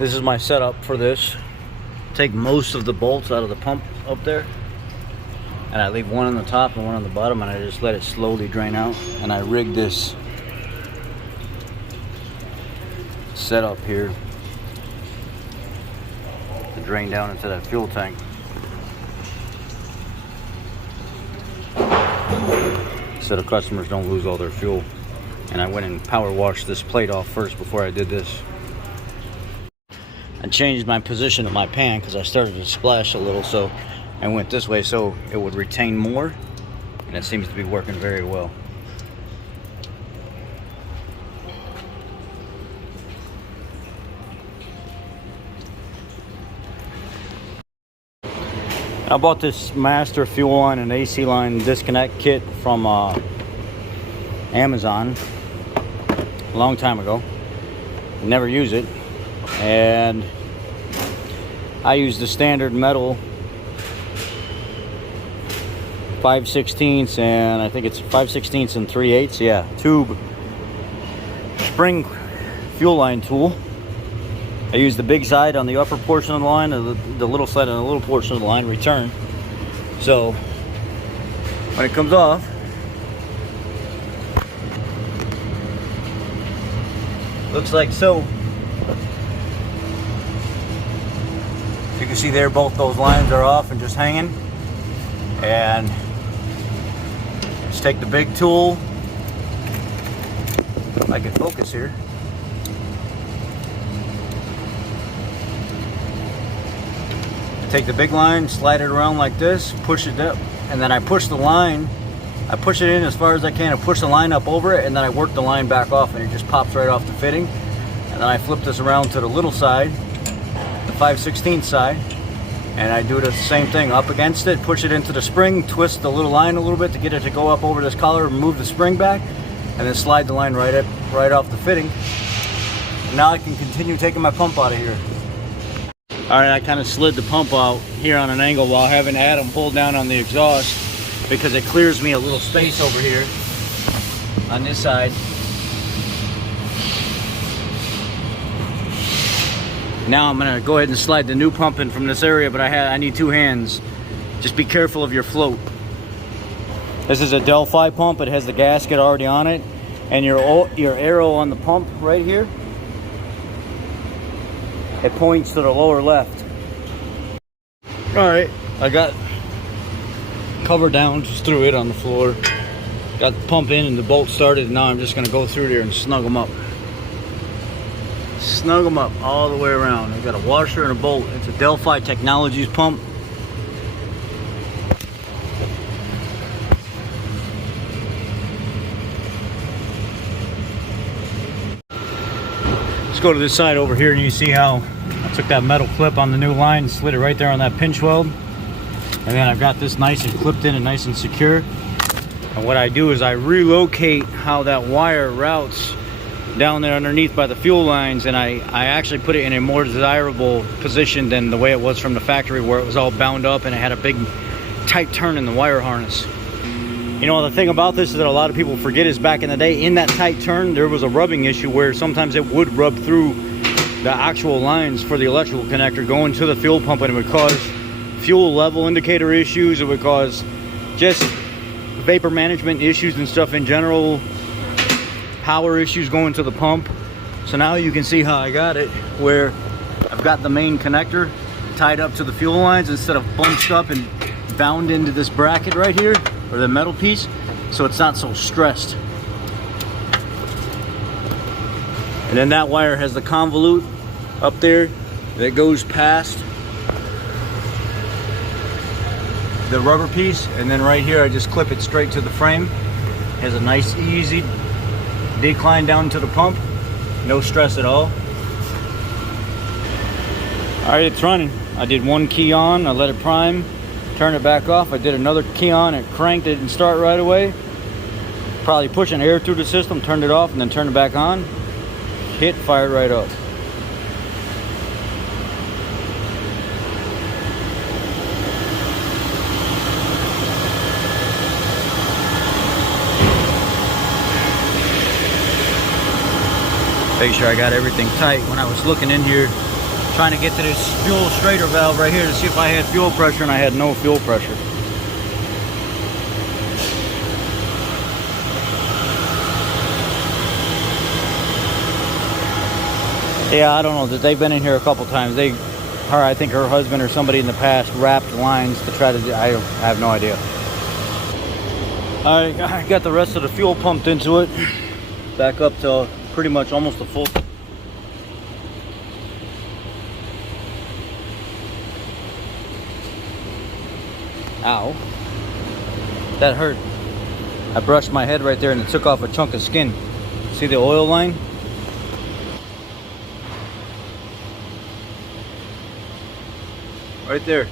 This is my setup for this. Take most of the bolts out of the pump up there, and I leave one on the top and one on the bottom, and I just let it slowly drain out. And I rig this setup here to drain down into that fuel tank. So the customers don't lose all their fuel. And I went and power washed this plate off first before I did this. I changed my position of my pan because I started to splash a little, so I went this way so it would retain more, and it seems to be working very well. I bought this master fuel line and AC line disconnect kit from Amazon a long time ago. Never use it, and I use the standard metal 5/16 and I think it's 5/16 and 3/8, yeah, tube spring fuel line tool. I use the big side on the upper portion of the line, and the little side on the little portion of the line return. So when it comes off, looks like so. You can see there both those lines are off and just hanging. And just take the big tool, if I can focus here. Take the big line, slide it around like this, push it up, and then I push the line. I push it in as far as I can. I push the line up over it, and then I work the line back off, and it just pops right off the fitting. And then I flip this around to the little side, the 5/16 side, and I do the same thing. Up against it, push it into the spring, twist the little line a little bit to get it to go up over this collar, remove the spring back, and then slide the line right off the fitting. And now I can continue taking my pump out of here. All right, I kind of slid the pump out here on an angle while having Adam pull down on the exhaust, because it clears me a little space over here on this side. Now I'm gonna go ahead and slide the new pump in from this area, but I need two hands. Just be careful of your float. This is a Delphi pump. It has the gasket already on it, and your arrow on the pump right here, it points to the lower left. All right, I got cover down, just threw it on the floor. Got the pump in and the bolt started, and now I'm just gonna go through there and snug them up. Snug them up all the way around. I've got a washer and a bolt. It's a Delphi Technologies pump. Let's go to this side over here, and you see how I took that metal clip on the new line and slid it right there on that pinch weld. And then I've got this nice and clipped in and nice and secure. And what I do is I relocate how that wire routes down there underneath by the fuel lines, and I actually put it in a more desirable position than the way it was from the factory, where it was all bound up and it had a big tight turn in the wire harness. You know, the thing about this is that a lot of people forget is back in the day, in that tight turn, there was a rubbing issue where sometimes it would rub through the actual lines for the electrical connector going to the fuel pump, and it would cause fuel level indicator issues. It would cause just vapor management issues and stuff in general, power issues going to the pump. So now you can see how I got it, where I've got the main connector tied up to the fuel lines instead of bunched up and bound into this bracket right here, or the metal piece, so it's not so stressed. And then that wire has the convolute up there that goes past the rubber piece, and then right here I just clip it straight to the frame. It has a nice easy decline down to the pump, no stress at all. All right, it's running. I did one key on, I let it prime, turned it back off. I did another key on, it cranked it and start right away. Probably pushing air through the system, turned it off and then turned it back on. Hit, fired right up. Make sure I got everything tight. When I was looking in here, Trying to get to this fuel straighter valve right here to see if I had fuel pressure, and I had no fuel pressure. Yeah, I don't know. They've been in here a couple times. I think her husband or somebody in the past wrapped lines to try to. I have no idea. I got the rest of the fuel pumped into it. Back up to pretty much almost a full. Ow. That hurt. I brushed my head right there and it took off a chunk of skin. See the oil line? Right there.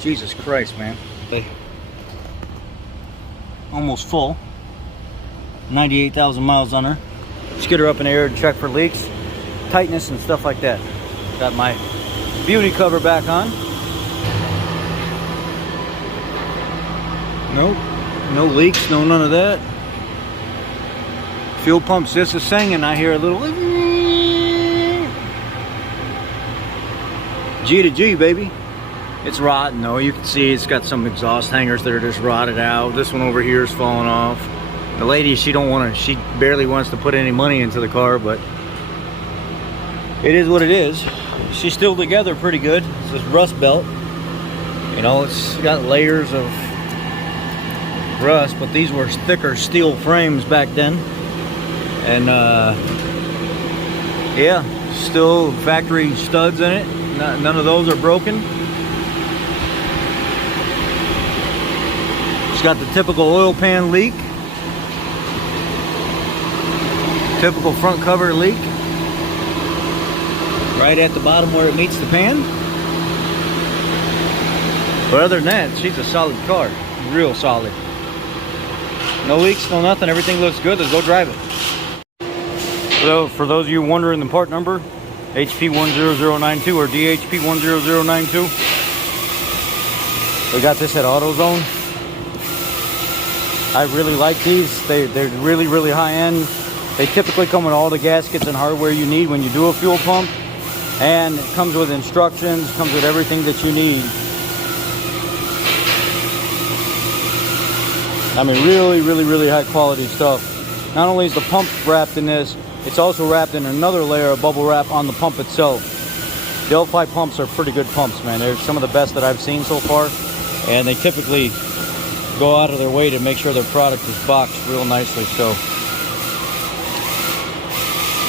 Jesus Christ, man. Almost full. 98,000 miles on her. Just get her up in the air and check for leaks, tightness, and stuff like that. Got my beauty cover back on. Nope, no leaks, no none of that. Fuel pump's just a singing. I hear a little G to G, baby. It's rotten though. You can see it's got some exhaust hangers that are just rotted out. This one over here is falling off. The lady, she barely wants to put any money into the car, but it is what it is. She's still together pretty good. It's this rust belt. You know, it's got layers of rust, but these were thicker steel frames back then. And yeah, still factory studs in it. None of those are broken. It's got the typical oil pan leak. Typical front cover leak. Right at the bottom where it meets the pan. But other than that, she's a solid car. Real solid. No leaks, no nothing. Everything looks good. Let's go drive it. So, for those of you wondering the part number, HP10092 or DHP10092. We got this at AutoZone. I really like these. They're really, really high end. They typically come with all the gaskets and hardware you need when you do a fuel pump. And it comes with instructions, comes with everything that you need. I mean, really, really, really high quality stuff. Not only is the pump wrapped in this, it's also wrapped in another layer of bubble wrap on the pump itself. The Delphi pumps are pretty good pumps, man. They're some of the best that I've seen so far. And they typically go out of their way to make sure their product is boxed real nicely. So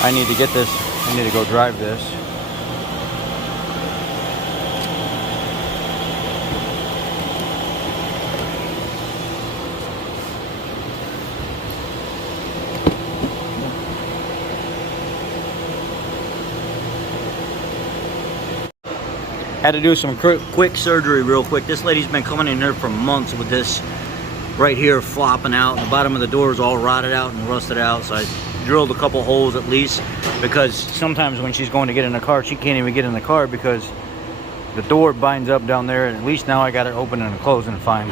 I need to get this. I need to go drive this. Had to do some quick surgery real quick. This lady's been coming in here for months with this right here flopping out. The bottom of the door is all rotted out and rusted out. So I drilled a couple holes at least, because sometimes when she's going to get in the car, she can't even get in the car because the door binds up down there. And at least now I got it open and closing fine.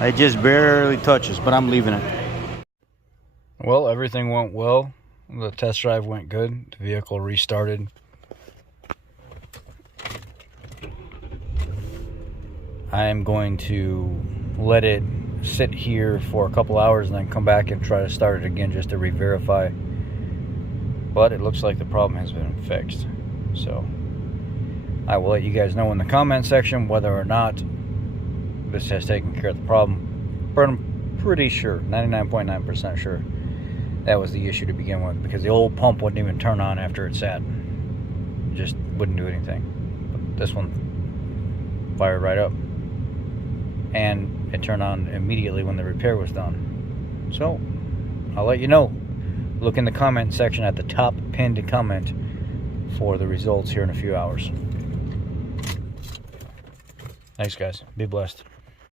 It just barely touches, but I'm leaving it. Well, everything went well. The test drive went good. The vehicle restarted. I am going to let it sit here for a couple hours and then come back and try to start it again just to re-verify. But it looks like the problem has been fixed. So I will let you guys know in the comment section whether or not this has taken care of the problem. But I'm pretty sure, 99.9% sure, that was the issue to begin with, because the old pump wouldn't even turn on after it sat. It just wouldn't do anything. But this one fired right up. And it turned on immediately when the repair was done. So, I'll let you know. Look in the comment section at the top pinned comment for the results here in a few hours. Thanks, guys. Be blessed.